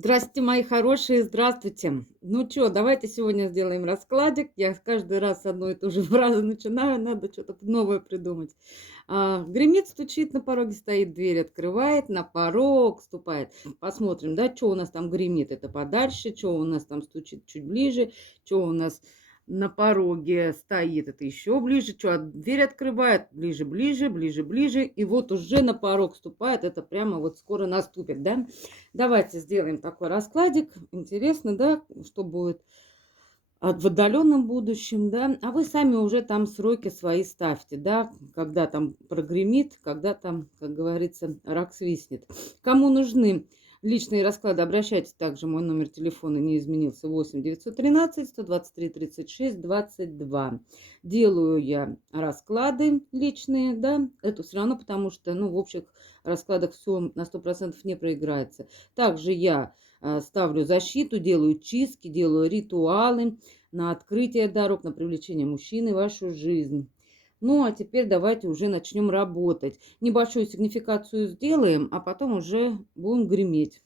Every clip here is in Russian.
Здравствуйте, мои хорошие, здравствуйте. Ну что, давайте сегодня сделаем раскладик. Я каждый раз одну и ту же фразу начинаю, надо что-то новое придумать. Гремит, стучит, на пороге стоит, дверь открывает, на порог ступает. Посмотрим, да, что у нас там гремит, это подальше, что у нас там стучит чуть ближе, что у нас на пороге стоит, это еще ближе, что дверь открывает, ближе, ближе, ближе, ближе, и вот уже на порог ступает, это прямо вот скоро наступит, да. Давайте сделаем такой раскладик. Интересно, да, что будет в отдаленном будущем, да. А вы сами уже там сроки свои ставьте, да, когда там прогремит, когда там, как говорится, рак свистнет. Кому нужны личные расклады, обращайтесь также. Мой номер телефона не изменился. 8 913 123 36 22. Делаю я расклады личные, да. Это все равно, потому что, ну, в общих раскладах все на 100% не проиграется. Также я ставлю защиту, делаю чистки, делаю ритуалы на открытие дорог, на привлечение мужчины в вашу жизнь. Ну, а теперь давайте уже начнем работать. Небольшую сигнификацию сделаем, а потом уже будем греметь.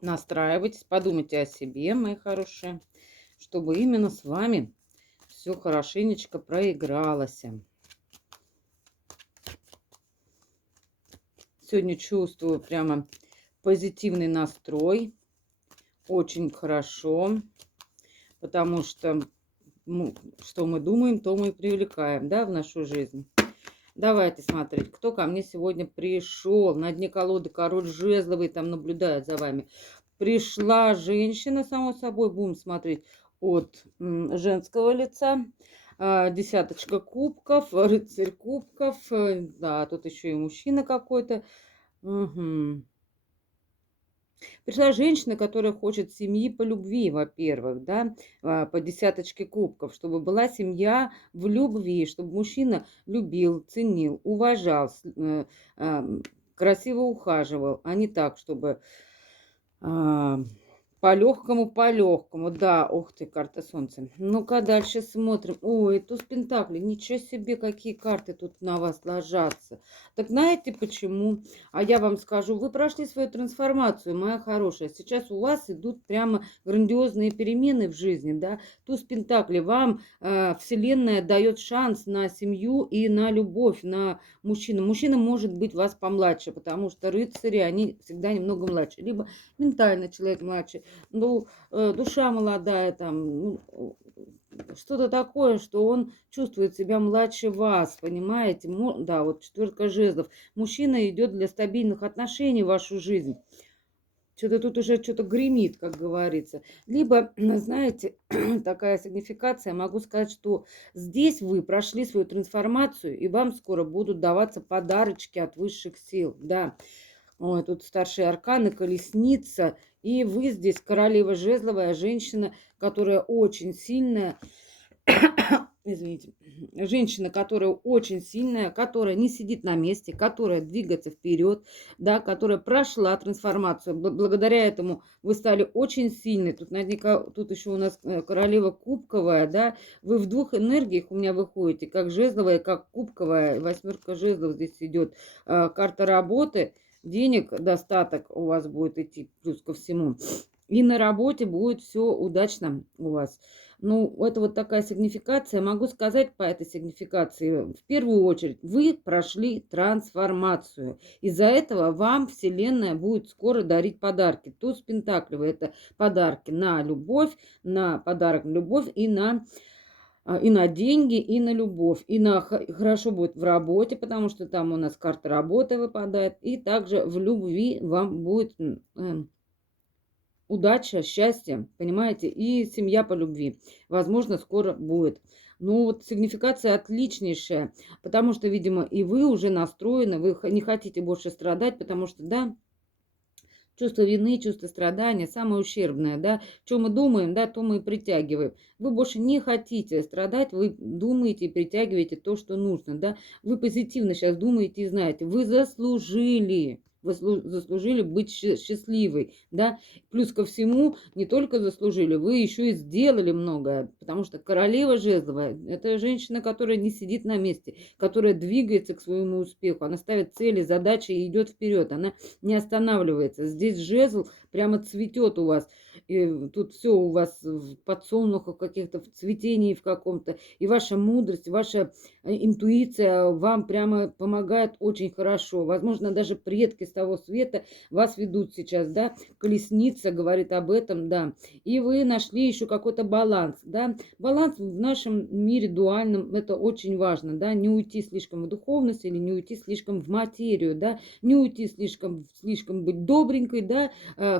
Настраивайтесь, подумайте о себе, мои хорошие, чтобы именно с вами все хорошенечко проигралось. Сегодня чувствую прямо позитивный настрой. Очень хорошо, потому что что мы думаем, то мы и привлекаем, да, в нашу жизнь. Давайте смотреть, кто ко мне сегодня пришел. На дне колоды король жезловый там наблюдает за вами. Пришла женщина, само собой, будем смотреть от женского лица. Десяточка кубков, рыцарь кубков. Да, тут еще и мужчина какой-то. Угу. Пришла женщина, которая хочет семьи по любви, во-первых, да, по десяточке кубков, чтобы была семья в любви, чтобы мужчина любил, ценил, уважал, красиво ухаживал, а не так, чтобы а, по легкому, да, ух ты, карта солнца. Ну-ка дальше смотрим. Ой, туз пентаклей, ничего себе, какие карты тут на вас ложатся. Так знаете почему? А я вам скажу, вы прошли свою трансформацию, моя хорошая. Сейчас у вас идут прямо грандиозные перемены в жизни, да. Туз пентаклей, вам Вселенная дает шанс на семью и на любовь, на мужчину. Мужчина может быть вас помладше, потому что рыцари, они всегда немного младше. Либо ментально человек младше, ну, душа молодая, там, ну, что-то такое, что он чувствует себя младше вас, понимаете? Да, вот четверка жезлов. Мужчина идет для стабильных отношений в вашу жизнь. Что-то тут уже что-то гремит, как говорится. Либо, знаете, такая сигнификация, могу сказать, что здесь вы прошли свою трансформацию, и вам скоро будут даваться подарочки от высших сил, да. Ой, тут старшие арканы, колесница. И вы здесь королева жезловая, женщина, которая очень сильная. Извините. Женщина, которая очень сильная, которая не сидит на месте, которая двигается вперед, да, которая прошла трансформацию. Благодаря этому вы стали очень сильной. Тут, тут еще у нас королева кубковая, да. Вы в двух энергиях у меня выходите, как жезловая, как кубковая. Восьмерка жезлов здесь идет. Карта работы. Денег достаток у вас будет идти, плюс ко всему. И на работе будет все удачно у вас. Ну, это вот такая сигнификация. Могу сказать по этой сигнификации, в первую очередь, вы прошли трансформацию. Из-за этого вам Вселенная будет скоро дарить подарки. Туз пентаклевый – это подарки на любовь, на подарок на любовь и на деньги, и на любовь, и на хорошо будет в работе, потому что там у нас карта работы выпадает, и также в любви вам будет удача, счастье, понимаете, и семья по любви, возможно, скоро будет. Ну вот сигнификация отличнейшая, потому что, видимо, и вы уже настроены, вы не хотите больше страдать, потому что, да, чувство вины, чувство страдания, самое ущербное, да, что мы думаем, да, то мы и притягиваем. Вы больше не хотите страдать, вы думаете и притягиваете то, что нужно, да. Вы позитивно сейчас думаете и знаете, вы заслужили, вы заслужили быть счастливой, да. Плюс ко всему, не только заслужили, вы еще и сделали многое, потому что королева жезловая– это женщина, которая не сидит на месте, которая двигается к своему успеху, она ставит цели, задачи и идет вперед, она не останавливается. Здесь жезл прямо цветет у вас, и тут все у вас в подсолнухах каких-то, в цветении в каком-то, и ваша мудрость, ваша интуиция вам прямо помогает очень хорошо. Возможно, даже предки с того света вас ведут сейчас, да, колесница говорит об этом, да, и вы нашли еще какой-то баланс, да, баланс в нашем мире дуальном, это очень важно, да, не уйти слишком в духовность или не уйти слишком в материю, да, не уйти слишком быть добренькой, да,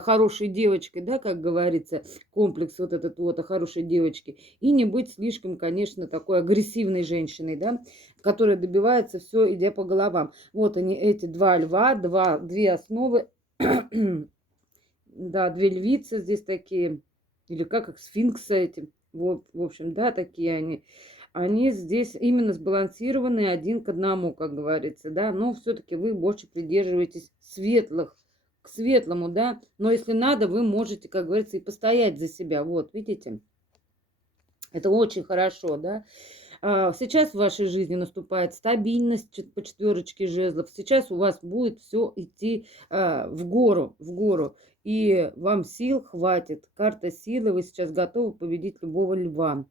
хорошей девочкой, да, как говорится, комплекс вот этот вот о хорошей девочке, и не быть слишком, конечно, такой агрессивной женщиной, да, которая добивается все, идя по головам. Вот они, эти два льва, две основы, да, две львицы здесь такие, или как их, сфинксы эти, вот, в общем, да, такие они. Они здесь именно сбалансированы один к одному, как говорится, да, но все-таки вы больше придерживаетесь светлых, к светлому, да, но если надо, вы можете, как говорится, и постоять за себя, вот, видите, это очень хорошо, да. Сейчас в вашей жизни наступает стабильность по четверочке жезлов. Сейчас у вас будет все идти в гору, в гору. И вам сил хватит. Карта силы. Вы сейчас готовы победить любого льва.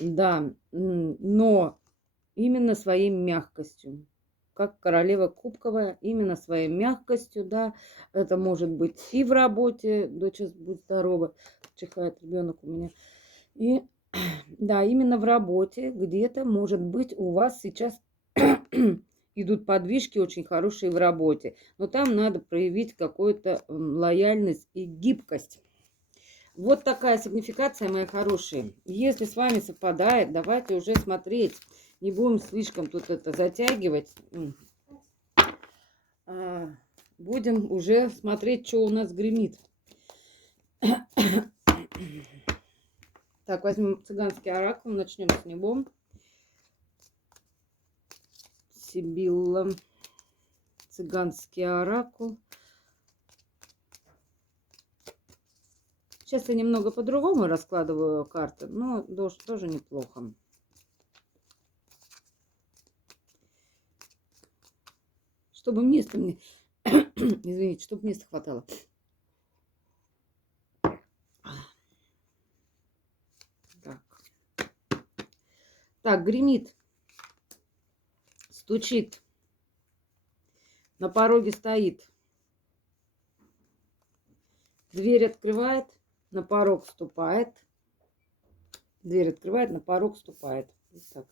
Да, но именно своей мягкостью. Как королева кубковая, именно своей мягкостью, да. Это может быть и в работе. Дочь будет здорова. Чихает ребенок у меня. И да, именно в работе где-то, может быть, у вас сейчас идут подвижки очень хорошие в работе. Но там надо проявить какую-то лояльность и гибкость. Вот такая сигнификация, мои хорошие. Если с вами совпадает, давайте уже смотреть. Не будем слишком тут это затягивать. Будем уже смотреть, что у нас гремит. Так, возьмем цыганский оракул, начнем с него. Сибилла, цыганский оракул. Сейчас я немного по-другому раскладываю карты, но тоже неплохо. Чтобы места мне... Извините, чтобы места хватало. Так, гремит, стучит, на пороге стоит. Дверь открывает, на порог ступает. Дверь открывает, на порог ступает. Вот так.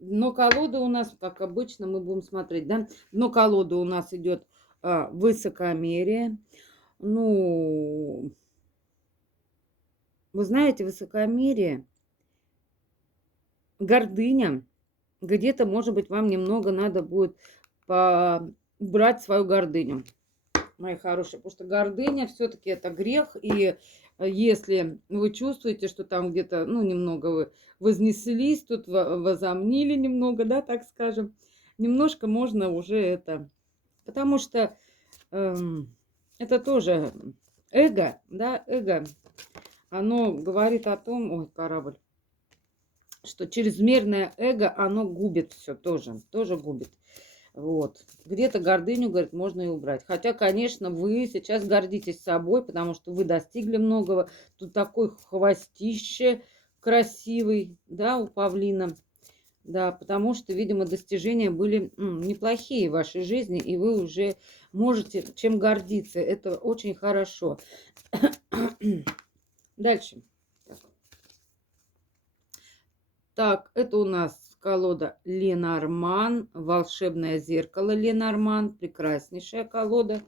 Дно колоды у нас, как обычно, мы будем смотреть, да? Дно колоды у нас идет высокомерие. Ну... Вы знаете, высокомерие, гордыня, где-то, может быть, вам немного надо будет убрать свою гордыню, мои хорошие, потому что гордыня все-таки это грех, и если вы чувствуете, что там где-то, ну, немного вы вознеслись, тут возомнили немного, да, так скажем, немножко можно уже это, потому что это тоже эго, да, эго. Оно говорит о том, ой, корабль, что чрезмерное эго, оно губит все тоже губит. Вот. Где-то гордыню, говорит, можно и убрать. Хотя, конечно, вы сейчас гордитесь собой, потому что вы достигли многого. Тут такой хвостище красивый, да, у павлина. Да, потому что, видимо, достижения были неплохие в вашей жизни, и вы уже можете чем гордиться. Это очень хорошо. Дальше. Так, это у нас колода Ленорман, волшебное зеркало Ленорман, прекраснейшая колода,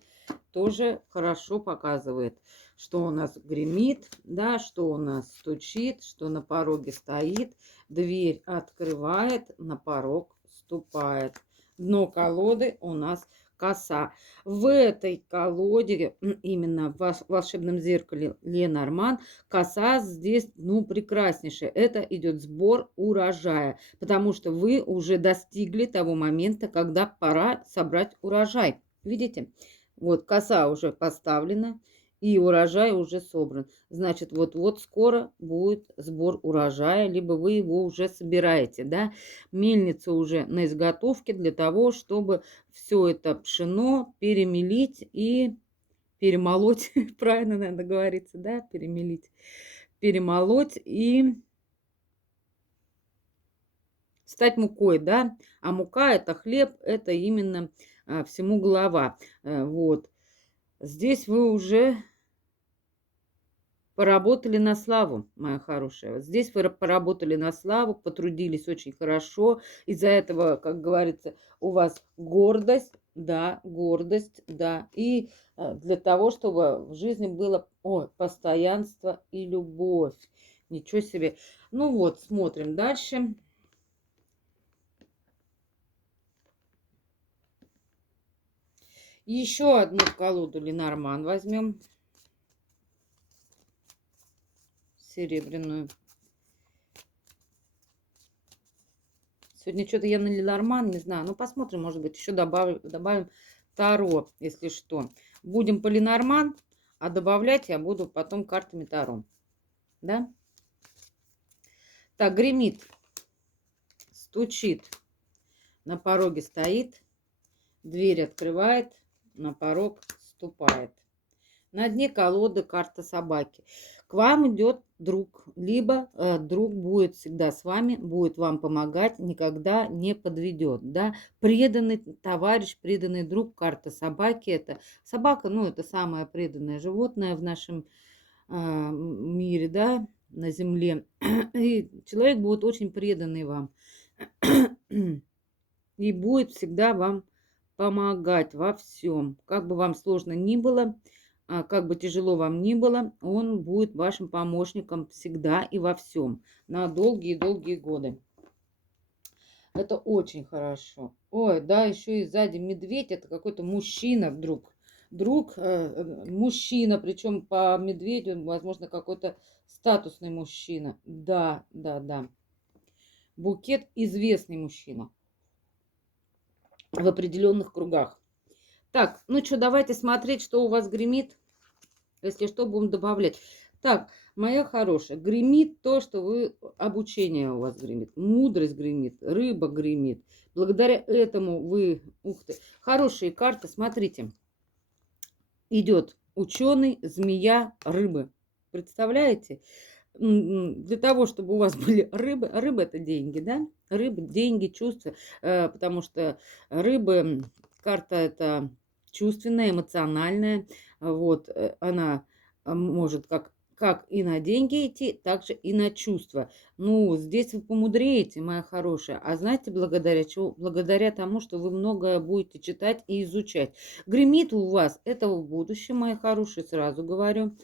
тоже хорошо показывает, что у нас гремит, да, что у нас стучит, что на пороге стоит, дверь открывает, на порог ступает. Дно колоды у нас коса. В этой колоде, именно в волшебном зеркале Ленорман, коса здесь, ну, прекраснейшая. Это идет сбор урожая, потому что вы уже достигли того момента, когда пора собрать урожай. Видите? Вот коса уже поставлена, и урожай уже собран. Значит, вот-вот скоро будет сбор урожая, либо вы его уже собираете, да. Мельница уже на изготовке для того, чтобы все это пшено перемелить и перемолоть. Правильно надо говорится, да, перемелить. Перемолоть и стать мукой, да. А мука – это хлеб, это именно всему голова. Вот. Здесь вы уже поработали на славу, моя хорошая. Вот здесь вы поработали на славу, потрудились очень хорошо. Из-за этого, как говорится, у вас гордость, да, гордость, да. И для того, чтобы в жизни было постоянство и любовь. Ничего себе. Ну вот, смотрим дальше. Еще одну колоду Ленорман возьмем. Серебряную. Сегодня что-то я на Ленорман, не знаю. Ну, посмотрим, может быть, еще добавим Таро, если что. Будем по Ленорман, а добавлять я буду потом картами Таро. Да? Так, гремит, стучит, на пороге стоит, дверь открывает, на порог ступает. На дне колоды карта собаки. К вам идет друг, либо друг будет всегда с вами, будет вам помогать, никогда не подведет. Да? Преданный товарищ, преданный друг, карта собаки. Это собака, ну, это самое преданное животное в нашем мире, да, на земле. И человек будет очень преданный вам. И будет всегда вам помогать во всем. Как бы вам сложно ни было, как бы тяжело вам ни было, он будет вашим помощником всегда и во всем. На долгие-долгие годы. Это очень хорошо. Ой, да, еще и сзади медведь. Это какой-то мужчина вдруг. Мужчина, причем по медведю, возможно, какой-то статусный мужчина. Да, да, да. Букет известный мужчина в определенных кругах. Так, ну что, давайте смотреть, что у вас гремит. Если что, будем добавлять. Так, моя хорошая, гремит то, что вы... Обучение у вас гремит, мудрость гремит, рыба гремит. Благодаря этому вы... Ух ты, хорошие карты, смотрите. Идет ученый, змея, рыбы. Представляете? Для того, чтобы у вас были рыбы. Рыба – это деньги, да? Рыбы, деньги, чувства. Потому что рыбы, карта – это чувственная, эмоциональная. Вот, она может как и на деньги идти, так же и на чувства. Ну, здесь вы помудреете, моя хорошая. А знаете, благодаря чему? Благодаря тому, что вы многое будете читать и изучать. Гремит у вас этого в будущем, мои хорошие, сразу говорю.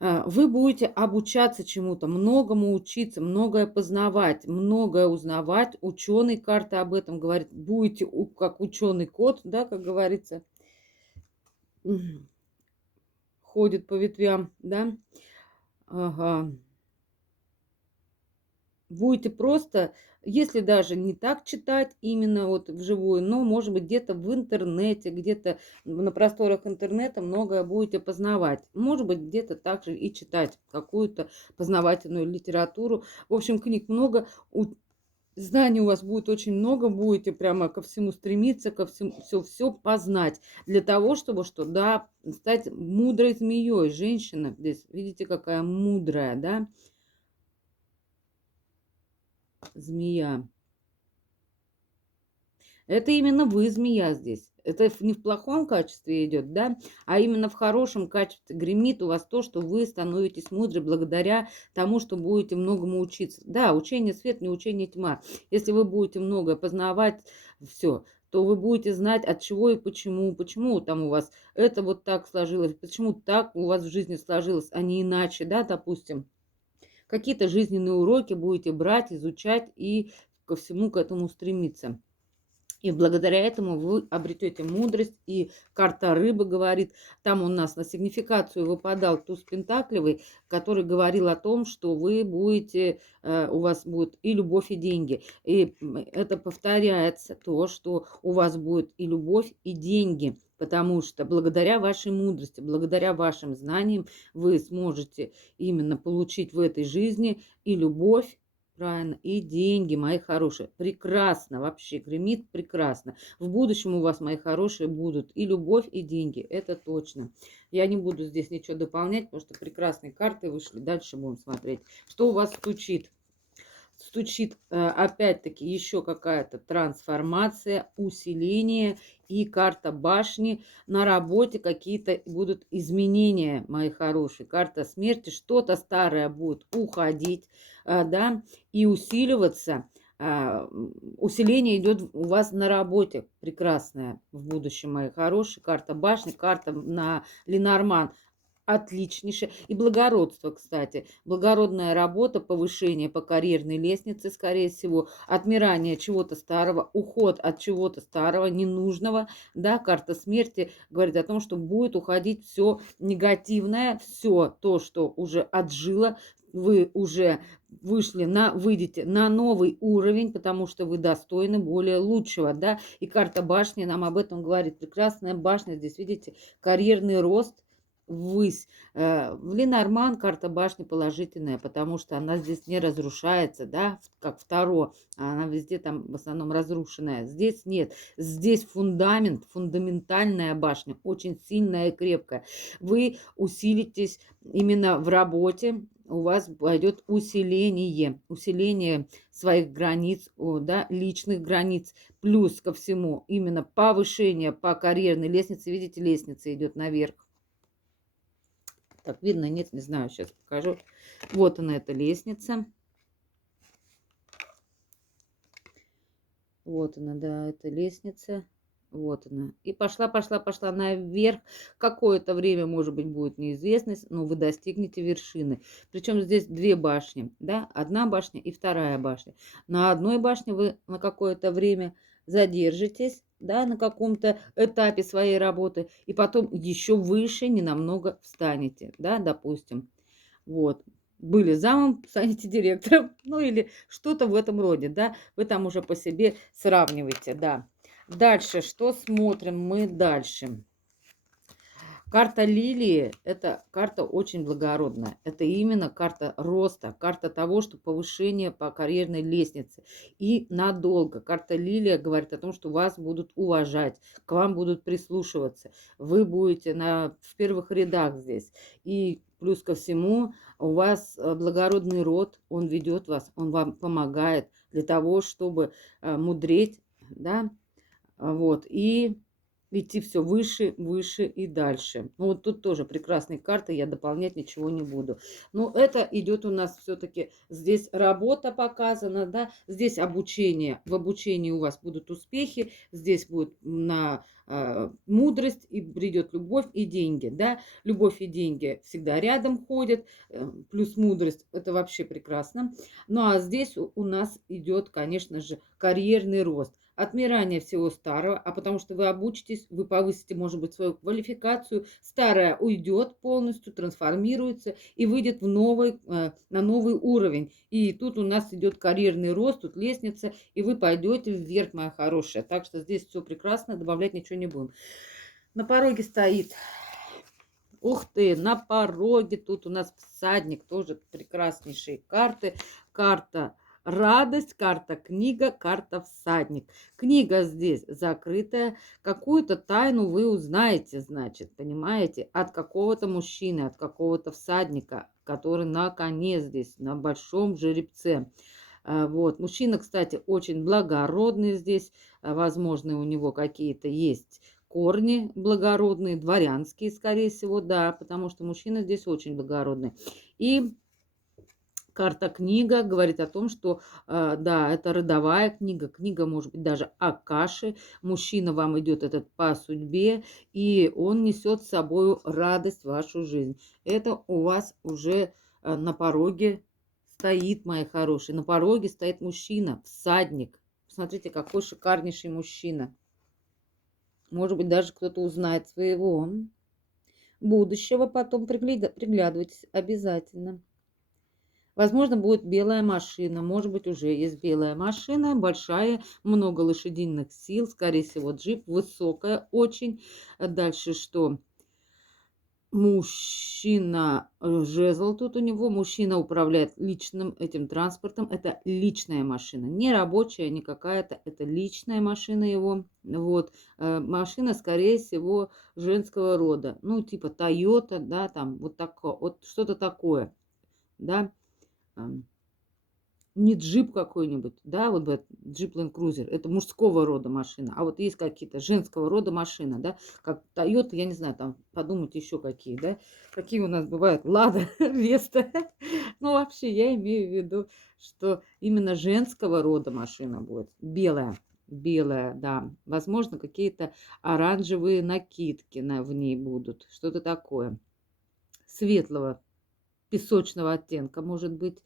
Вы будете обучаться чему-то, многому учиться, многое познавать, многое узнавать. Ученый, карта об этом говорит. Будете как ученый кот, да, как говорится, ходит по ветвям, да. Ага. Будете просто, если даже не так читать именно вот вживую, но, может быть, где-то в интернете, где-то на просторах интернета многое будете познавать. Может быть, где-то также и читать какую-то познавательную литературу. В общем, книг много, знаний у вас будет очень много, будете прямо ко всему стремиться, ко всему все познать. Для того, чтобы что, да, стать мудрой змеей. Женщина здесь, видите, какая мудрая, да? Змея. Это именно вы змея здесь. Это не в плохом качестве идет, да, а именно в хорошем качестве гремит у вас то, что вы становитесь мудры благодаря тому, что будете многому учиться. Да, учение свет, не учение тьма. Если вы будете многое познавать, все, то вы будете знать, от чего и почему там у вас это вот так сложилось, почему так у вас в жизни сложилось, а не иначе, да, допустим. Какие-то жизненные уроки будете брать, изучать и ко всему к этому стремиться. И благодаря этому вы обретете мудрость. И карта рыбы говорит, там у нас на сигнификацию выпадал туз пентаклевый, который говорил о том, что вы будете, у вас будет и любовь, и деньги. И это повторяется, то, что у вас будет и любовь, и деньги. Потому что благодаря вашей мудрости, благодаря вашим знаниям вы сможете именно получить в этой жизни и любовь, правильно, и деньги, мои хорошие. Прекрасно, вообще гремит прекрасно. В будущем у вас, мои хорошие, будут и любовь, и деньги. Это точно. Я не буду здесь ничего дополнять, потому что прекрасные карты вышли. Дальше будем смотреть. Что у вас стучит? Стучит опять-таки еще какая-то трансформация, усиление и карта башни. На работе какие-то будут изменения, мои хорошие. Карта смерти, что-то старое будет уходить, да, и усиливаться. Усиление идет у вас на работе, прекрасное в будущем, мои хорошие. Карта башни, карта на Ленорман. Отличнейшее. И благородство, кстати. Благородная работа, повышение по карьерной лестнице, скорее всего. Отмирание чего-то старого, уход от чего-то старого, ненужного. Да, карта смерти говорит о том, что будет уходить все негативное, все то, что уже отжило. Вы уже выйдете на новый уровень, потому что вы достойны более лучшего, да. И карта башни нам об этом говорит. Прекрасная башня, здесь, видите, карьерный рост, ввысь. В Ленорман карта башни положительная, потому что она здесь не разрушается, да, как второ, а она везде там в основном разрушенная. Здесь нет, здесь фундамент, фундаментальная башня, очень сильная и крепкая. Вы усилитесь именно в работе, у вас пойдет усиление своих границ, да, личных границ, плюс ко всему именно повышение по карьерной лестнице. Видите, лестница идет наверх. Так, видно, нет, не знаю, сейчас покажу. Вот она, эта лестница. Вот она, да, эта лестница. Вот она. И пошла наверх. Какое-то время, может быть, будет неизвестность, но вы достигнете вершины. Причем здесь две башни, да, одна башня и вторая башня. На одной башне вы на какое-то время задержитесь, да, на каком-то этапе своей работы, и потом еще выше ненамного встанете, да, допустим. Вот. Были замом, станете директором, ну или что-то в этом роде, да, вы там уже по себе сравниваете, да. Дальше, что смотрим мы дальше? Карта лилии – это карта очень благородная. Это именно карта роста, карта того, что повышение по карьерной лестнице. И надолго. Карта лилия говорит о том, что вас будут уважать, к вам будут прислушиваться. Вы будете в первых рядах здесь. И плюс ко всему у вас благородный род, он ведет вас, он вам помогает для того, чтобы мудреть, да, вот, и идти все выше, выше и дальше. Ну, вот тут тоже прекрасные карты, я дополнять ничего не буду. Но это идет у нас все-таки, здесь работа показана, да, здесь обучение, в обучении у вас будут успехи, здесь будет на мудрость, и придет любовь и деньги, да. Любовь и деньги всегда рядом ходят, плюс мудрость, это вообще прекрасно. Ну, а здесь у нас идет, конечно же, карьерный рост. Отмирание всего старого, а потому что вы обучитесь, вы повысите, может быть, свою квалификацию, старое уйдет полностью, трансформируется и выйдет на новый уровень. И тут у нас идет карьерный рост, тут лестница, и вы пойдете вверх, моя хорошая. Так что здесь все прекрасно, добавлять ничего не будем. На пороге стоит... Ух ты, на пороге тут у нас всадник, тоже прекраснейшие карты. Карта радость, карта книга, карта всадник. Книга здесь закрытая. Какую-то тайну вы узнаете, значит, понимаете, от какого-то мужчины, от какого-то всадника, который на коне здесь, на большом жеребце. Вот. Мужчина, кстати, очень благородный здесь. Возможно, у него какие-то есть корни благородные, дворянские, скорее всего, да, потому что мужчина здесь очень благородный. И карта книга говорит о том, что, да, это родовая книга, книга, может быть, даже Акаши. Мужчина вам идет этот по судьбе, и он несет с собой радость в вашу жизнь. Это у вас уже на пороге стоит, мои хорошие, на пороге стоит мужчина, всадник. посмотрите, какой шикарнейший мужчина. Может быть, даже кто-то узнает своего будущего, потом приглядывайтесь обязательно. Возможно, будет белая машина, может быть, уже есть белая машина, большая, много лошадиных сил, скорее всего, джип, высокая очень. Дальше что? Мужчина, жезл тут у него, мужчина управляет личным этим транспортом, это личная машина, не рабочая, не какая-то, это личная машина его, вот, машина, скорее всего, женского рода, ну, типа Toyota, да, там, вот такое, вот что-то такое, да, не джип какой-нибудь, да, вот джип Land Cruiser, это мужского рода машина, а вот есть какие-то женского рода машина, да, как Toyota, я не знаю, там подумать еще какие, да, какие у нас бывают, Лада, Веста, ну вообще я имею в виду, что именно женского рода машина будет, белая, белая, да, возможно, какие-то оранжевые накидки в ней будут, что-то такое, светлого, песочного оттенка, может быть.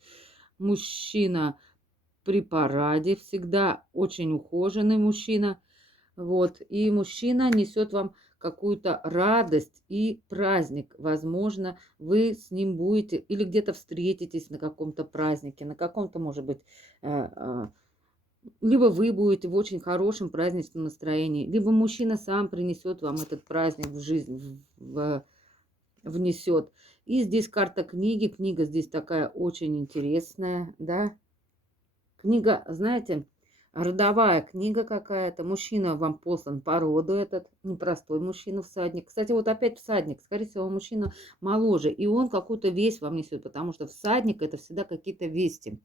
Мужчина при параде всегда очень ухоженный мужчина. Вот. И мужчина несет вам какую-то радость и праздник. Возможно, вы с ним будете или где-то встретитесь на каком-то празднике, на каком-то, может быть, либо вы будете в очень хорошем праздничном настроении, либо мужчина сам принесет вам этот праздник в жизнь, внесет. И здесь карта книги. Книга здесь такая очень интересная, да. Книга, знаете, родовая книга какая-то. Мужчина вам послан по роду этот, непростой мужчина, всадник. Кстати, вот опять всадник. Скорее всего, мужчина моложе. И он какую-то весть вам несет, потому что всадник это всегда какие-то вести,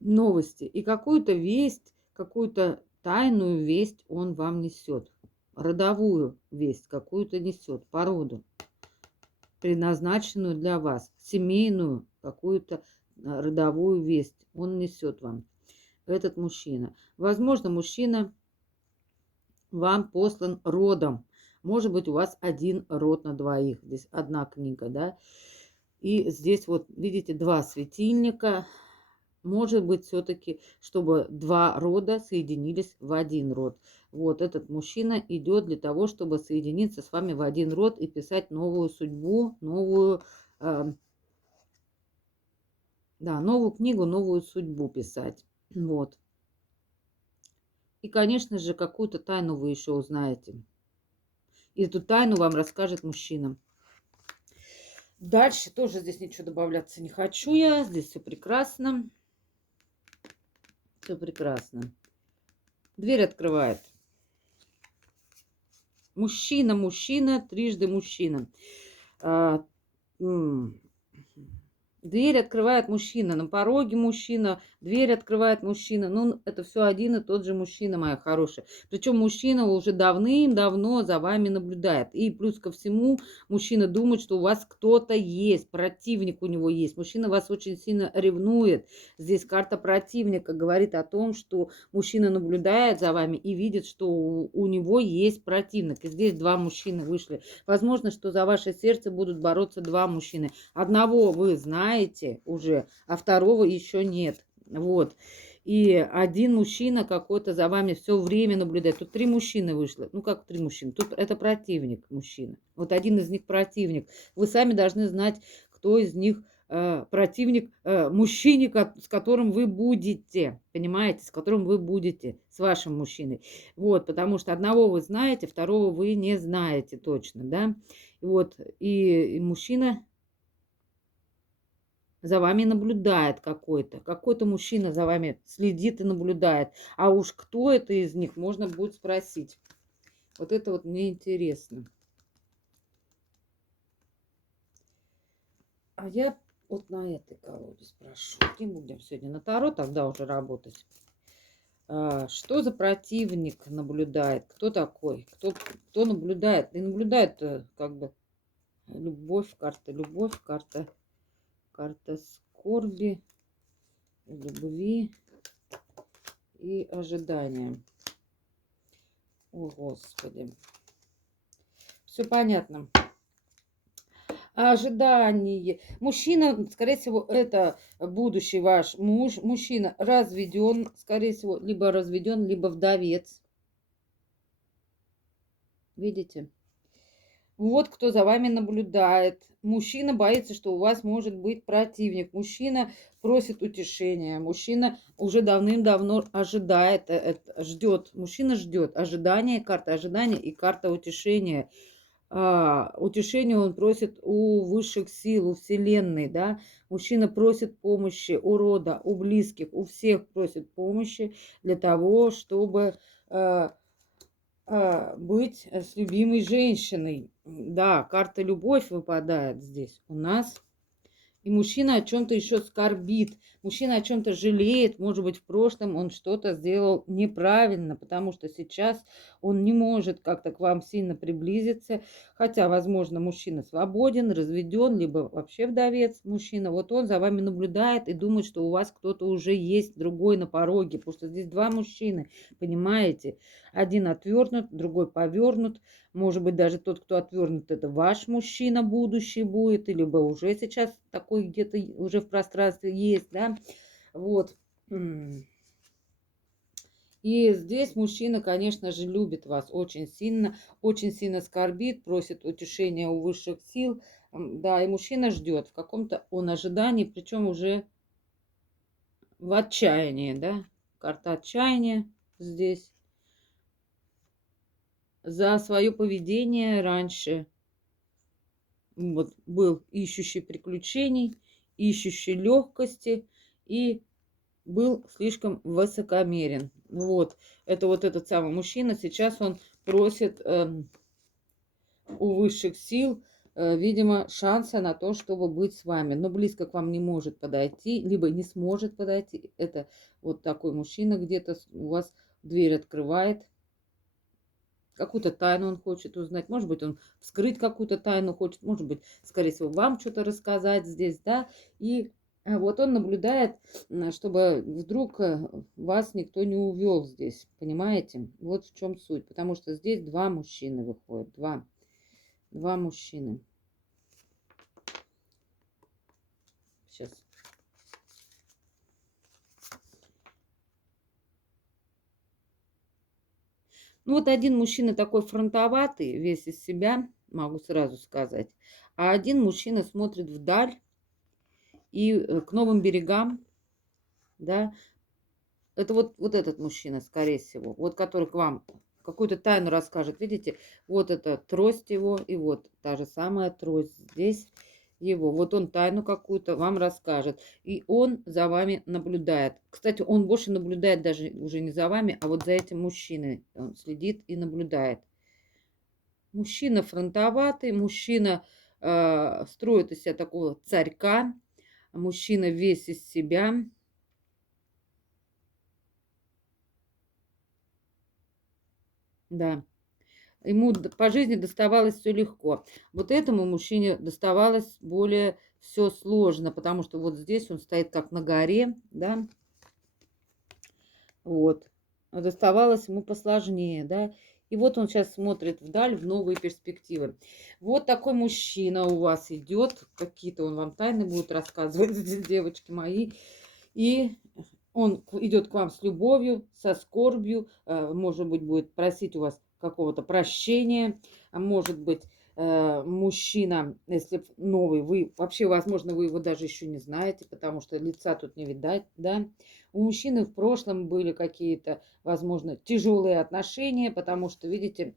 новости. И какую-то весть, какую-то тайную весть он вам несет. Родовую весть какую-то несет по роду, предназначенную для вас, семейную какую-то родовую весть он несет вам, этот мужчина. Возможно, мужчина вам послан родом. Может быть, у вас один род на двоих. Здесь одна книга, да. И здесь вот, видите, два светильника. Может быть, все-таки, чтобы два рода соединились в один род. Вот этот мужчина идет для того, чтобы соединиться с вами в один род и писать новую судьбу, новую, да, новую книгу, новую судьбу писать. Вот. И, конечно же, какую-то тайну вы еще узнаете. И эту тайну вам расскажет мужчина. Дальше тоже здесь ничего добавляться не хочу я. Здесь все прекрасно. Все прекрасно. Дверь открывает. Мужчина, мужчина, трижды мужчина. Дверь открывает мужчина, на пороге мужчина, дверь открывает мужчина. Ну, это все один и тот же мужчина, моя хорошая. Причем мужчина уже давным-давно за вами наблюдает. И плюс ко всему, мужчина думает, что у вас кто-то есть, противник у него есть. Мужчина вас очень сильно ревнует. Здесь карта противника говорит о том, что мужчина наблюдает за вами и видит, что у него есть противник. И здесь два мужчины вышли. Возможно, что за ваше сердце будут бороться два мужчины. Одного вы знаете уже, а второго еще нет. Вот. И один мужчина какой-то за вами все время наблюдает. Тут три мужчины вышло. Ну, как три мужчины? Тут это противник мужчина. Вот один из них противник. Вы сами должны знать, кто из них противник мужчине, с которым вы будете. Понимаете? С которым вы будете. С вашим мужчиной. Вот. Потому что одного вы знаете, второго вы не знаете точно. Да? Вот. И мужчина за вами наблюдает какой-то. Какой-то мужчина за вами следит и наблюдает. А уж кто это из них, можно будет спросить. Вот это вот мне интересно. А я вот на этой колоде спрошу. Не будем сегодня на Таро тогда уже работать. Что за противник наблюдает? Кто такой? Кто наблюдает? И наблюдает как бы любовь, карта скорби, любви и ожидания. О, Господи. Все понятно. ожидание. Мужчина, скорее всего, это будущий ваш муж. Мужчина разведен, скорее всего, либо разведен, либо вдовец. Видите? Вот кто за вами наблюдает. Мужчина боится, что у вас может быть противник. Мужчина просит утешения. Мужчина уже давным-давно ожидает, ждет. Мужчина ждет. Ожидание, карта ожидания и карта утешения. Утешение он просит у высших сил, у Вселенной, да. Мужчина просит помощи у рода, у близких, у всех просит помощи для того, чтобы быть с любимой женщиной. Да, карта любовь выпадает здесь у нас. И мужчина о чем-то еще скорбит, мужчина о чем-то жалеет, может быть, в прошлом он что-то сделал неправильно, потому что сейчас он не может как-то к вам сильно приблизиться, хотя, возможно, мужчина свободен, разведен, либо вообще вдовец мужчина. Вот он за вами наблюдает и думает, что у вас кто-то уже есть другой на пороге, потому что здесь два мужчины, понимаете? Один отвернут, другой повернут. Может быть, даже тот, кто отвернут, это ваш мужчина будущий будет, или бы уже сейчас такой где-то уже в пространстве есть, да. Вот. И здесь мужчина, конечно же, любит вас очень сильно скорбит, просит утешения у высших сил. Да, и мужчина ждет в каком-то он ожидании, причем уже в отчаянии, да. Карта отчаяния здесь. За свое поведение раньше вот, был ищущий приключений, ищущий легкости и был слишком высокомерен. Вот, это вот этот самый мужчина. Сейчас он просит у высших сил, видимо, шанса на то, чтобы быть с вами. Но близко к вам не может подойти, либо не сможет подойти. Это вот такой мужчина где-то у вас дверь открывает. Какую-то тайну он хочет узнать. Может быть, он вскрыть какую-то тайну хочет. Может быть, скорее всего, вам что-то рассказать здесь, да. И вот он наблюдает, чтобы вдруг вас никто не увел здесь. Понимаете? Вот в чем суть. Потому что здесь два мужчины выходят. Два мужчины. Сейчас. Ну вот один мужчина такой фронтоватый, весь из себя, могу сразу сказать. А один мужчина смотрит вдаль и к новым берегам, да. Это вот этот мужчина, скорее всего, вот который к вам какую-то тайну расскажет. Видите, вот это трость его, и вот та же самая трость здесь его. Вот он тайну какую-то вам расскажет. И он за вами наблюдает. Кстати, он больше наблюдает даже уже не за вами, а вот за этим мужчиной. Он следит и наблюдает. Мужчина фронтоватый, мужчина строит из себя такого царька, мужчина весь из себя. Да. Ему по жизни доставалось все легко. Вот этому мужчине доставалось более все сложно, потому что вот здесь он стоит как на горе, да, вот. А доставалось ему посложнее, да. И вот он сейчас смотрит вдаль, в новые перспективы. Вот такой мужчина у вас идет, какие-то он вам тайны будет рассказывать, девочки мои. И он идет к вам с любовью, со скорбью, может быть, будет просить у вас какого-то прощения, а может быть, мужчина, если новый, вы вообще, возможно, вы его даже еще не знаете, потому что лица тут не видать, да. У мужчины в прошлом были какие-то, возможно, тяжелые отношения, потому что, видите,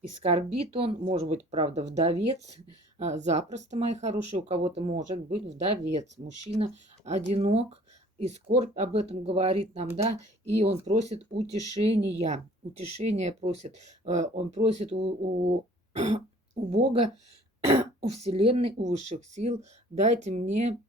и скорбит он, может быть, правда, вдовец, запросто, мои хорошие, у кого-то может быть вдовец, мужчина одинок, и скорбь об этом говорит нам, да, и он просит утешения, утешения просит, он просит у Бога, у Вселенной, у высших сил, дайте мне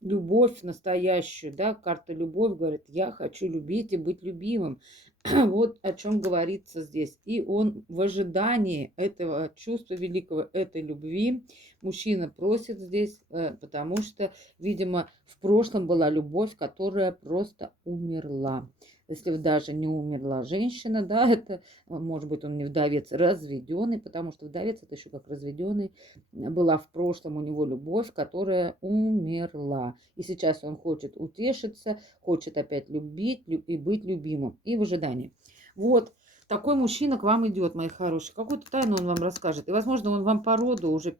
любовь настоящую, да, карта любовь говорит, я хочу любить и быть любимым. Вот о чем говорится здесь. И он в ожидании этого чувства великого, этой любви, мужчина просит здесь, потому что, видимо, в прошлом была любовь, которая просто умерла. если даже не умерла женщина, да, это, может быть, он не вдовец, разведенный, потому что вдовец это еще как разведенный, была в прошлом у него любовь, которая умерла. И сейчас он хочет утешиться, хочет опять любить и быть любимым, и в ожидании. Вот. Такой мужчина к вам идет, мои хорошие. Какую-то тайну он вам расскажет. И, возможно, он вам по роду уже,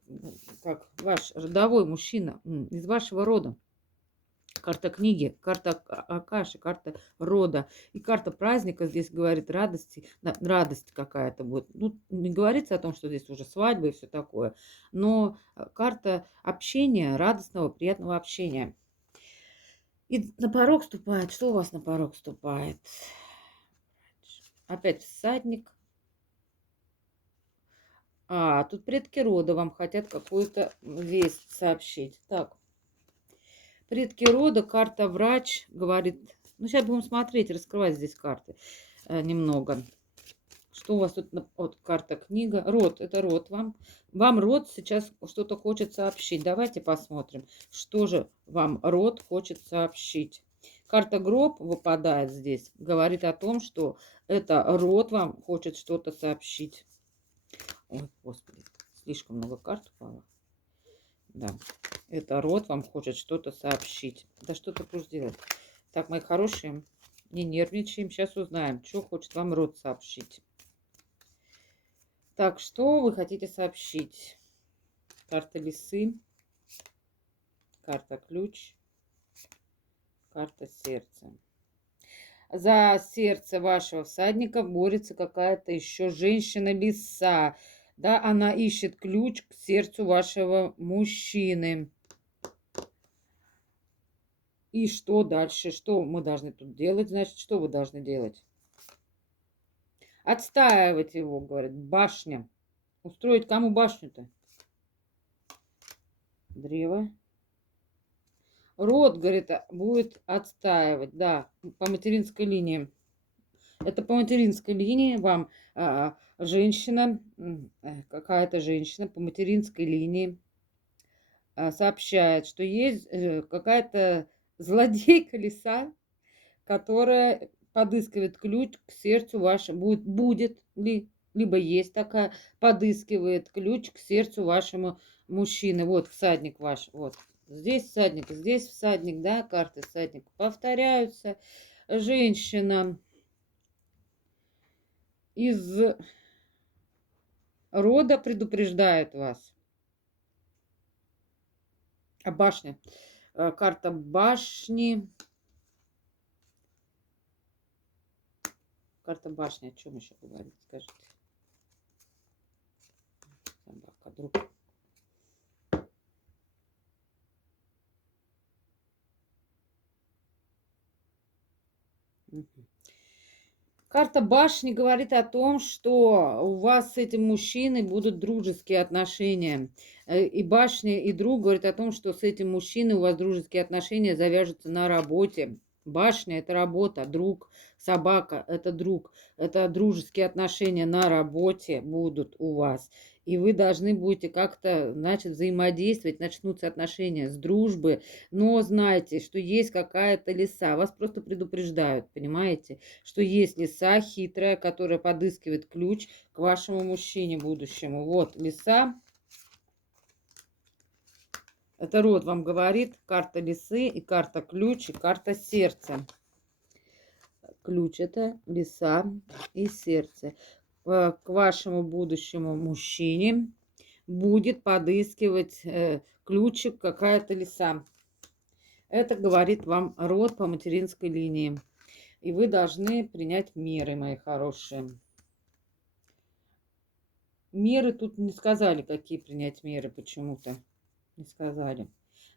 как ваш родовой мужчина, из вашего рода. Карта книги, карта Акаши, карта рода. И карта праздника здесь говорит радости, радость какая-то будет. Ну, не говорится о том, что здесь уже свадьба и все такое, но карта общения, радостного, приятного общения. И на порог ступает. Что у вас на порог ступает? Опять всадник. Тут предки рода вам хотят какую-то весть сообщить. Так. Предки рода, карта врач говорит. Ну, сейчас будем смотреть, раскрывать здесь карты немного. Что у вас тут? Вот карта книга. Род, это род вам. Вам род сейчас что-то хочет сообщить. Давайте посмотрим, что же вам род хочет сообщить. Карта гроб выпадает здесь. Говорит о том, что это род вам хочет что-то сообщить. Ой, господи, слишком много карт упало. Да, это род вам хочет что-то сообщить. Да что ты будешь делать? Так, мои хорошие, не нервничаем. Сейчас узнаем, что хочет вам род сообщить. Так, что вы хотите сообщить? Карта лисы, карта ключ, карта сердца. За сердце вашего всадника борется какая-то еще женщина-лиса. Да, она ищет ключ к сердцу вашего мужчины. И что дальше? Что мы должны тут делать? Значит, что вы должны делать? Отстаивать его, говорит, башня. Устроить кому башню-то? Древо. Род, говорит, будет отстаивать, да, по материнской линии. Это по материнской линии вам женщина, какая-то женщина по материнской линии сообщает, что есть какая-то злодейка лиса, которая подыскивает ключ к сердцу вашему. Будет ли, либо есть такая, подыскивает ключ к сердцу вашему мужчины. Вот всадник ваш, вот. Здесь всадник, да, карты всадника повторяются. Женщина из рода предупреждает вас. Башня. Карта башни. Карта башни. О чем еще говорить? Скажите. Собака, друг. Карта башни говорит о том, что у вас с этим мужчиной будут дружеские отношения. И башня, и друг говорит о том, что с этим мужчиной у вас дружеские отношения завяжутся на работе. Башня – это работа, друг, собака – это друг. Это дружеские отношения на работе будут у вас. И вы должны будете как-то, значит, взаимодействовать, начнутся отношения с дружбы. Но знайте, что есть какая-то лиса. Вас просто предупреждают, понимаете? Что есть лиса хитрая, которая подыскивает ключ к вашему мужчине будущему. Вот лиса. Это род вам говорит. Карта лисы и карта ключ и карта сердца. Ключ это лиса и сердце. К вашему будущему мужчине будет подыскивать ключик какая-то лиса. Это говорит вам род по материнской линии. И вы должны принять меры, мои хорошие. Меры тут не сказали, какие принять меры почему-то. Не сказали.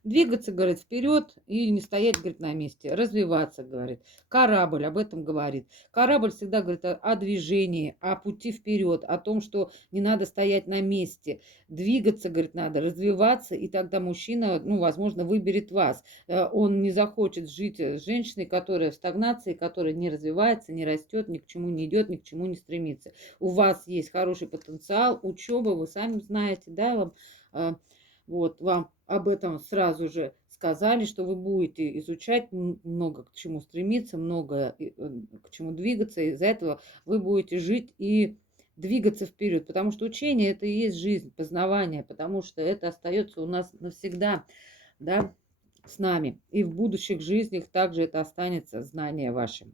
Двигаться, говорит, вперед и не стоять, говорит, на месте. Развиваться, говорит. Корабль об этом говорит. Корабль всегда говорит о движении, о пути вперед, о том, что не надо стоять на месте. Двигаться, говорит, надо, развиваться, и тогда мужчина, ну, возможно, выберет вас. Он не захочет жить с женщиной, которая в стагнации, которая не развивается, не растет, ни к чему не идет, ни к чему не стремится. У вас есть хороший потенциал, учеба, вы сами знаете, да, вам... Вот, вам об этом сразу же сказали, что вы будете изучать, много к чему стремиться, много к чему двигаться. Из-за этого вы будете жить и двигаться вперед, потому что учение это и есть жизнь, познавание, потому что это остается у нас навсегда, да, с нами. И в будущих жизнях также это останется знание ваше.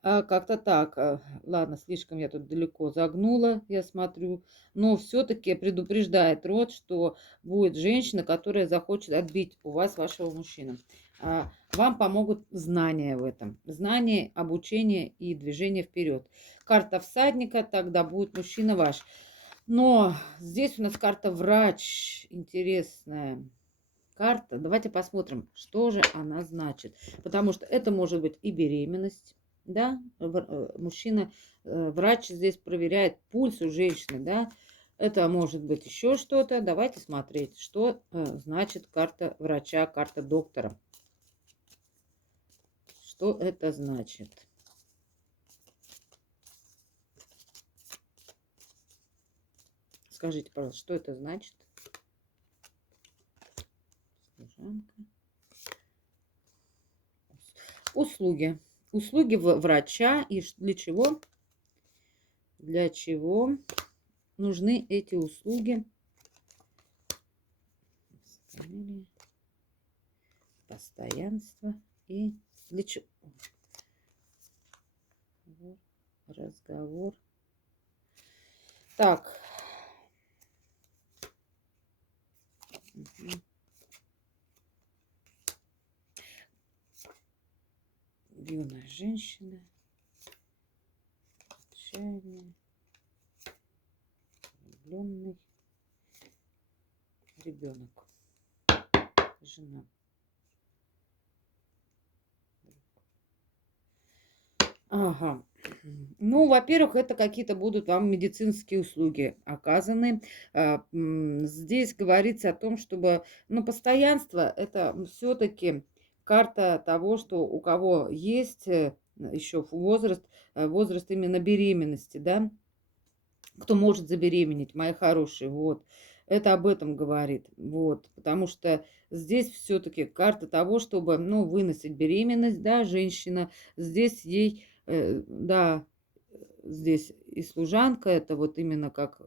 Как-то так. Ладно, слишком я тут далеко загнула, я смотрю. Но все-таки предупреждает род, что будет женщина, которая захочет отбить у вас вашего мужчину. Вам помогут знания в этом. Знания, обучение и движение вперед. Карта всадника, тогда будет мужчина ваш. Но здесь у нас карта врач. Интересная карта. Давайте посмотрим, что же она значит. Потому что это может быть и беременность. Да, мужчина, врач здесь проверяет пульс у женщины, да, это может быть еще что-то. Давайте смотреть, что значит карта врача, карта доктора. Что это значит? Скажите, пожалуйста, что это значит? Служанка. Услуги. Услуги врача. И для чего? Для чего нужны эти услуги? Постоянство. И для чего? Разговор. Так. Юная женщина. Отчаяние. Влюбленный. Ребенок. Жена. Ага. Ну, во-первых, это какие-то будут вам медицинские услуги оказаны. Здесь говорится о том, чтобы, ну, постоянство это все-таки карта того, что у кого есть еще возраст именно беременности, да, кто может забеременеть, мои хорошие, вот. Это об этом говорит, вот, потому что здесь все-таки карта того, чтобы, ну, выносить беременность, да, женщина, здесь ей, да, здесь и служанка, это вот именно как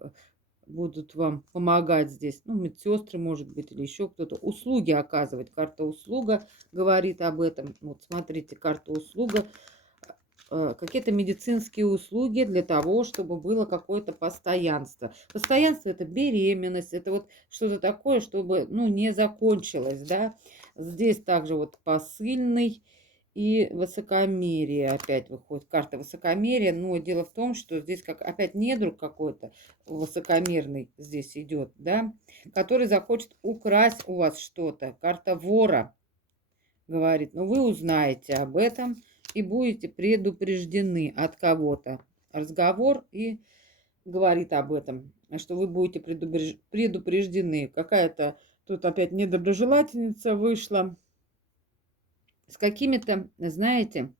будут вам помогать здесь, ну, медсестры, может быть, или еще кто-то, услуги оказывать, карта услуга говорит об этом, вот, смотрите, карта услуга, какие-то медицинские услуги для того, чтобы было какое-то постоянство. Постоянство это беременность, это вот что-то такое, чтобы, ну, не закончилось, да. Здесь также вот посыльный и высокомерие опять выходит. Карта высокомерия, но дело в том, что здесь как опять недруг какой-то высокомерный здесь идет, да, который захочет украсть у вас что-то. Карта вора говорит, но вы узнаете об этом и будете предупреждены от кого-то. Разговор и говорит об этом, что вы будете предупреждены. Какая-то тут опять недоброжелательница вышла с какими-то, знаете,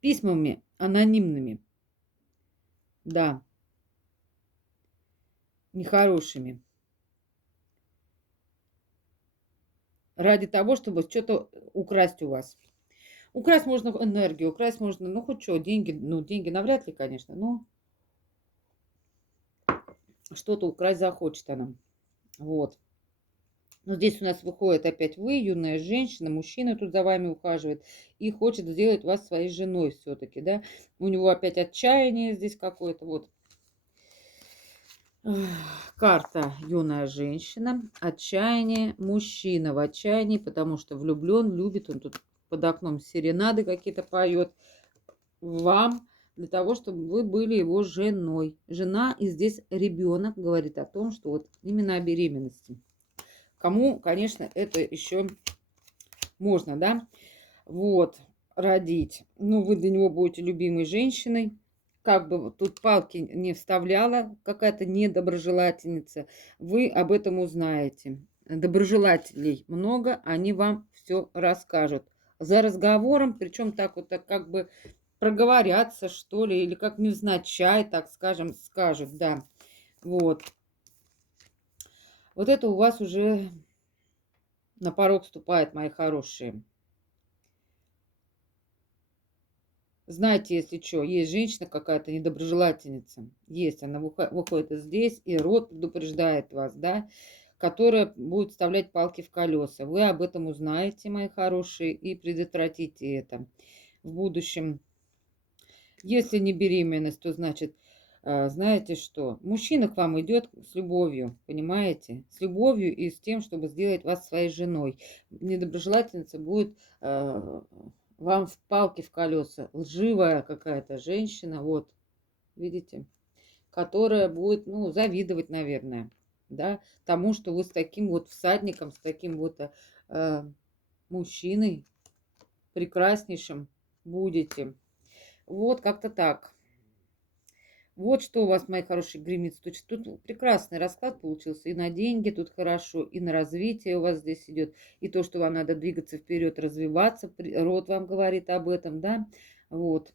письмами анонимными. Да, нехорошими. Ради того, чтобы что-то украсть у вас. Украсть можно энергию, украсть можно, ну, хоть что, деньги, ну, деньги навряд ли, конечно, но что-то украсть захочет она. Вот. Но здесь у нас выходит опять вы, юная женщина, мужчина тут за вами ухаживает и хочет сделать вас своей женой все-таки, да. У него опять отчаяние здесь какое-то, вот. Карта юная женщина, отчаяние, мужчина в отчаянии, потому что влюблен, любит, он тут под окном серенады какие-то поет вам, для того, чтобы вы были его женой. Жена и здесь ребенок говорит о том, что вот именно о беременности. Кому, конечно, это еще можно, да, вот, родить. Ну, вы для него будете любимой женщиной. Как бы тут палки не вставляла какая-то недоброжелательница, вы об этом узнаете. Доброжелателей много, они вам все расскажут. За разговором, причем так вот, так как бы проговорятся, что ли, или как невзначай, так скажем, скажут, да. Вот. Вот это у вас уже на порог ступает, мои хорошие. Знаете, если что, есть женщина какая-то недоброжелательница. Есть, она выходит здесь, и род предупреждает вас, да, которая будет вставлять палки в колеса. Вы об этом узнаете, мои хорошие, и предотвратите это в будущем. Если не беременность, то значит, знаете что, мужчина к вам идет с любовью, понимаете? С любовью и с тем, чтобы сделать вас своей женой. Недоброжелательница будет вам в палки в колеса. Лживая какая-то женщина, вот, видите, которая будет, ну, завидовать, наверное, да, тому, что вы с таким вот всадником, с таким вот мужчиной прекраснейшим будете. Вот как-то так. Вот что у вас, мои хорошие гремицы. Тут прекрасный расклад получился. И на деньги тут хорошо, и на развитие у вас здесь идет. И то, что вам надо двигаться вперед, развиваться. Род вам говорит об этом, да. Вот.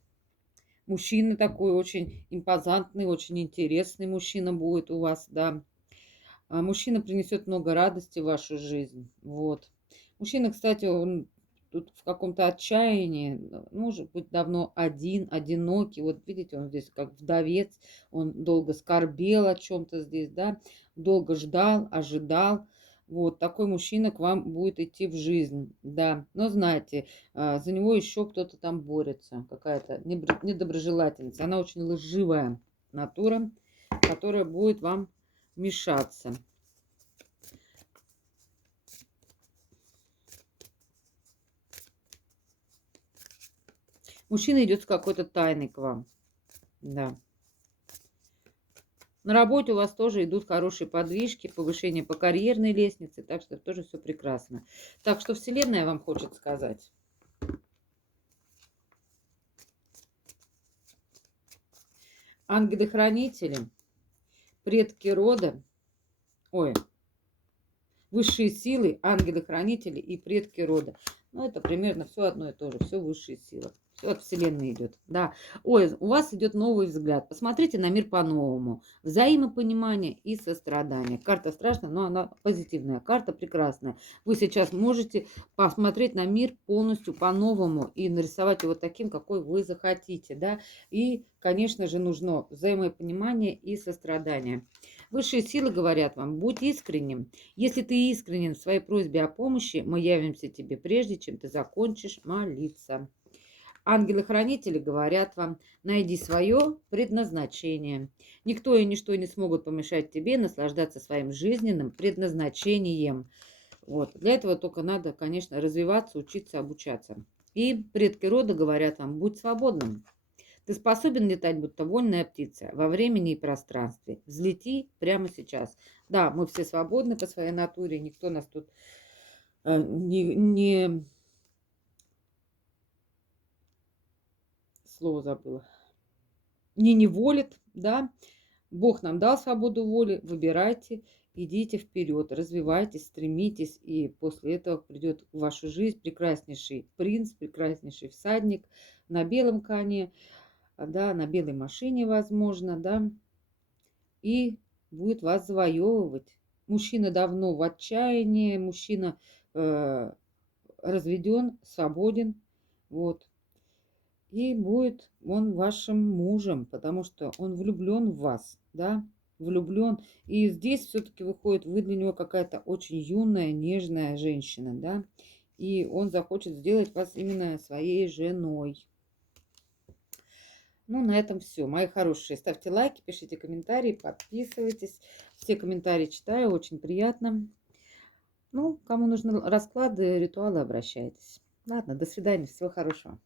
Мужчина такой очень импозантный, очень интересный мужчина будет у вас, да. А мужчина принесет много радости в вашу жизнь. Вот. Мужчина, кстати, он тут в каком-то отчаянии, может быть, давно один, одинокий. Вот видите, он здесь как вдовец, он долго скорбел о чем-то здесь, да, долго ждал, ожидал. Вот такой мужчина к вам будет идти в жизнь, да. Но знаете, за него еще кто-то там борется, какая-то недоброжелательница. Она очень лживая натура, которая будет вам мешаться. Мужчина идет с какой-то тайной к вам. Да. На работе у вас тоже идут хорошие подвижки, повышение по карьерной лестнице, так что тоже все прекрасно. Так что Вселенная вам хочет сказать. Ангелы-хранители, предки рода, ой, высшие силы, ангелы-хранители и предки рода. Ну, это примерно все одно и то же, все высшие силы. Все от Вселенной идет. Да. Ой, у вас идет новый взгляд. Посмотрите на мир по-новому. Взаимопонимание и сострадание. Карта страшная, но она позитивная. Карта прекрасная. Вы сейчас можете посмотреть на мир полностью по-новому и нарисовать его таким, какой вы захотите. Да? И, конечно же, нужно взаимопонимание и сострадание. Высшие силы говорят вам, будь искренним. Если ты искренен в своей просьбе о помощи, мы явимся тебе прежде, чем ты закончишь молиться. Ангелы-хранители говорят вам, найди свое предназначение. Никто и ничто не смогут помешать тебе наслаждаться своим жизненным предназначением. Вот. Для этого только надо, конечно, развиваться, учиться, обучаться. И предки рода говорят вам, будь свободным. Ты способен летать, будто вольная птица, во времени и пространстве. Взлети прямо сейчас. Да, мы все свободны по своей натуре, никто нас тут не... Слово забыла. Не неволит, да. Бог нам дал свободу воли, выбирайте, идите вперед, развивайтесь, стремитесь, и после этого придет в вашу жизнь прекраснейший принц, прекраснейший всадник на белом коне, да, на белой машине, возможно, да, и будет вас завоевывать. Мужчина давно в отчаянии, мужчина разведен, свободен, вот. И будет он вашим мужем, потому что он влюблен в вас, да, влюблен. И здесь все-таки выходит, вы для него какая-то очень юная, нежная женщина, да, и он захочет сделать вас именно своей женой. Ну, на этом все. Мои хорошие, ставьте лайки, пишите комментарии, подписывайтесь. Все комментарии читаю, очень приятно. Ну, кому нужны расклады, ритуалы, обращайтесь. Ладно, до свидания, всего хорошего.